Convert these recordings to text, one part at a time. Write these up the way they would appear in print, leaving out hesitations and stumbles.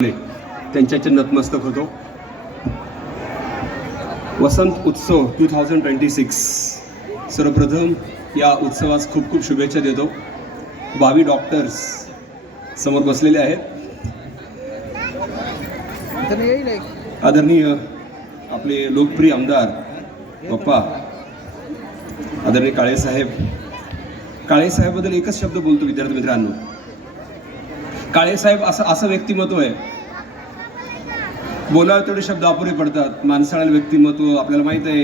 त्यांच्याचे नतमस्तक होतो. वसंत उत्सव 2026 सर्वप्रथम या उत्सवास खूप खूप शुभेच्छा देतो. 22 डॉक्टर्स समोर बसलेले आहेत. आदरणीय आपले लोकप्रिय आमदार बाप्पा आदरणीय काळेसाहेबबद्दल एकच शब्द बोलतो विद्यार्थी मित्रांनो. काळेसाहेब असं व्यक्तिमत्व आहे, बोलावे तेवढे शब्द अपुरे पडतात. माणसाळा व्यक्तिमत्व, आपल्याला माहित आहे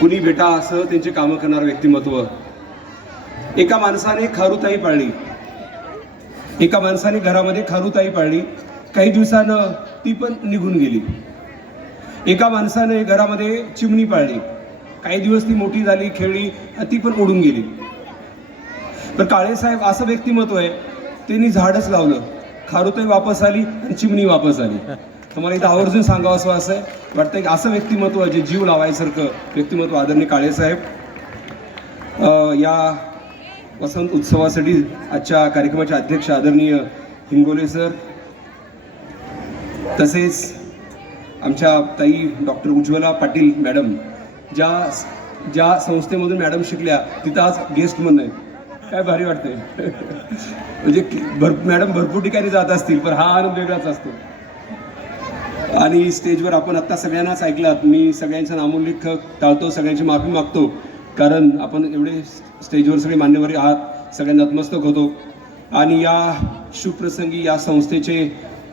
कुणी बेटा असं त्यांचे कामं करणारं व्यक्तिमत्व. एका माणसाने खारुताई पाळली, एका माणसाने घरामध्ये खारुताई पाळली, काही दिवसानं ती पण निघून गेली. एका माणसाने घरामध्ये चिमणी पाळली, काही दिवस ती मोठी झाली, खेळली, ती पण उडून गेली. तर काळेसाहेब असं व्यक्तिमत्व आहे, त्यांनी झाडच लावलं, खारुताई वापस आली आणि चिमणी वापस आली. तुम्हाला इथं आवर्जून सांगावं असं वाटतं की असं व्यक्तिमत्व जे जीव लावायसारखं व्यक्तिमत्व आदरणीय काळेसाहेब. या वसंत उत्सवासाठी आजच्या कार्यक्रमाचे अध्यक्ष आदरणीय हिंगोले सर, तसेच आमच्या ताई डॉक्टर उज्ज्वला पाटील मॅडम, ज्या संस्थेमधून मॅडम शिकल्या तिथं आज गेस्ट म्हणून आहे. काय भारी वाटतंय. म्हणजे मॅडम भरपूर ठिकाणी जात असतील, पण हा आनंद वेगळाच असतो. आणि स्टेजवर आपण आत्ता सगळ्यांनाच ऐकलात. मी सगळ्यांचा नामोल्लेख टाळतो, सगळ्यांची माफी मागतो, कारण आपण एवढे स्टेजवर सगळे मान्यवर आहात, सगळ्यांना नतमस्तक होतो. आणि या शुभप्रसंगी या संस्थेचे,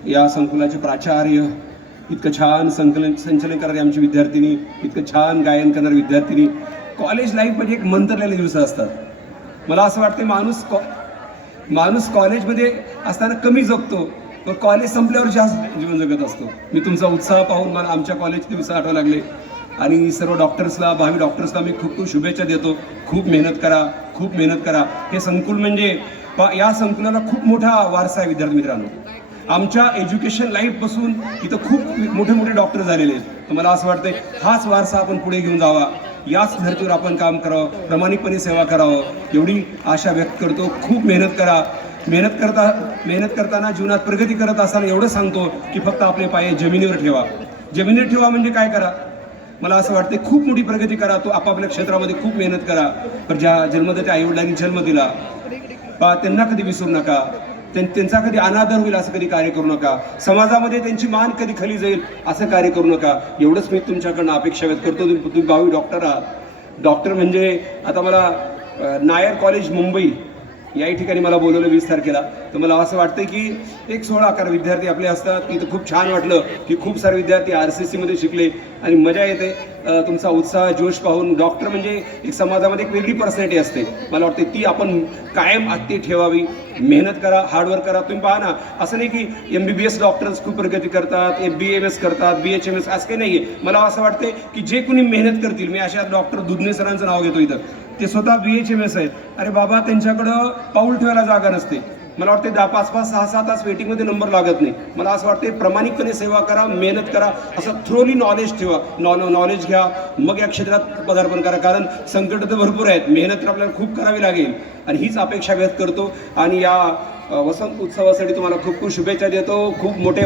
या संकुलाचे प्राचार्य, इतकं छान संचलन करणारे आमची विद्यार्थिनी, इतकं छान गायन करणारी विद्यार्थिनी. कॉलेज लाईफ म्हणजे एक मंत्रलेले दिवस असतात. मला असं वाटतं माणूस कॉलेजमध्ये असताना कमी जगतो, पण कॉलेज संपल्यावर जास्त जीवन जगत असतो. मी तुमचा उत्साह पाहून मला आमच्या कॉलेजचे दिवस आठवायला लागले. आणि सर्व डॉक्टर्सला, भावी डॉक्टर्सला मी खूप खूप शुभेच्छा देतो. खूप मेहनत करा, खूप मेहनत करा. हे संकुल म्हणजे या संकुलाला खूप मोठा वारसा आहे विद्यार्थी मित्रांनो. आमच्या एज्युकेशन लाईफपासून इथं खूप मोठे मोठे डॉक्टर झालेले आहेत. तर मला असं वाटतंय हाच वारसा आपण पुढे घेऊन जावा, याच धर्तीवर आपण काम करावं, प्रामाणिकपणे सेवा करावं, एवढी आशा व्यक्त करतो. खूप मेहनत करा. मेहनत करताना जीवनात प्रगती करत असताना एवढं सांगतो की फक्त आपले पाय जमिनीवर ठेवा. जमिनीवर ठेवा म्हणजे काय करा, मला असं वाटतं खूप मोठी प्रगती करा. तो आपापल्या क्षेत्रामध्ये खूप मेहनत करा. पण ज्या जन्मदात्या आईवडिलांनी जन्म दिला त्यांना कधी विसरू नका. त्यांचा कधी अनादर होईल असं कधी कार्य करू नका. समाजामध्ये त्यांची मान कधी खाली जाईल असं कार्य करू नका. एवढंच मी तुमच्याकडनं अपेक्षा व्यक्त करतो. तुम्ही 22 डॉक्टर आहात. डॉक्टर म्हणजे आता मला नायर कॉलेज मुंबई याही ठिकाणी मला बोलवलं 20 तारखेला. तर मला असं वाटतं की 16 विद्यार्थी आपले असतात. इथं खूप छान वाटलं की खूप सारे विद्यार्थी RCC मध्ये शिकले आणि मजा येते. तुमचा उत्साह, जोश पाहून. डॉक्टर म्हणजे एक समाजामध्ये एक वेगळी पर्सनॅलिटी असते. मला वाटते ती आपण कायम आत्ते ठेवावी. मेहनत करा, हार्डवर्क करा. तुम्ही पहा ना, असं नाही की MBBS डॉक्टर्स खूप प्रगती करतात, BAMS करतात, BHMS, असं काही नाही आहे. मला असं वाटते की जे कोणी मेहनत करतील, मी अशा डॉक्टर दुधने सरांचं नाव घेतो इथं, ते स्वतः BHMS आहेत. अरे बाबा, त्यांच्याकडं पाऊल ठेवायला जागा नसते. मला वाटते 5-5, 6-6 तास वेटिंगमध्ये नंबर लागत नाही. मला असं वाटते प्रामाणिकपणे सेवा करा, मेहनत करा, असं थ्रोली नॉलेज ठेवा, नॉलेज घ्या, मग या क्षेत्रात पदार्पण करा. कारण संकट तर भरपूर आहेत, मेहनत तर आपल्याला खूप करावी लागेल आणि हीच अपेक्षा व्यक्त करतो. आणि या वसंत उत्सवासाठी तुम्हाला खूप खूप शुभेच्छा देतो. खूप मोठे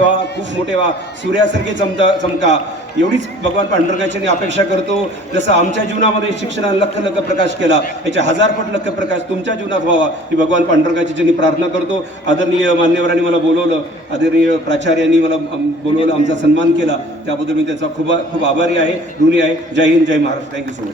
व्हा, सूर्यासारखे चमका, एवढीच भगवान पांडुरंगाची अपेक्षा करतो. जसं आमच्या जीवनामध्ये शिक्षणाने लख प्रकाश केला, याच्या 1000 पट लख प्रकाश तुमच्या जीवनात व्हावा ही भगवान पांडुरंगाची ज्यांनी प्रार्थना करतो. आदरणीय मान्यवरांनी मला बोलवलं, आदरणीय प्राचार्यांनी मला बोलवलं, आमचा सन्मान केला, त्याबद्दल मी त्याचा खूप खूप आभारी आहे, ऋणी आहे. जय हिंद, जय महाराष्ट्र. Thank you so much.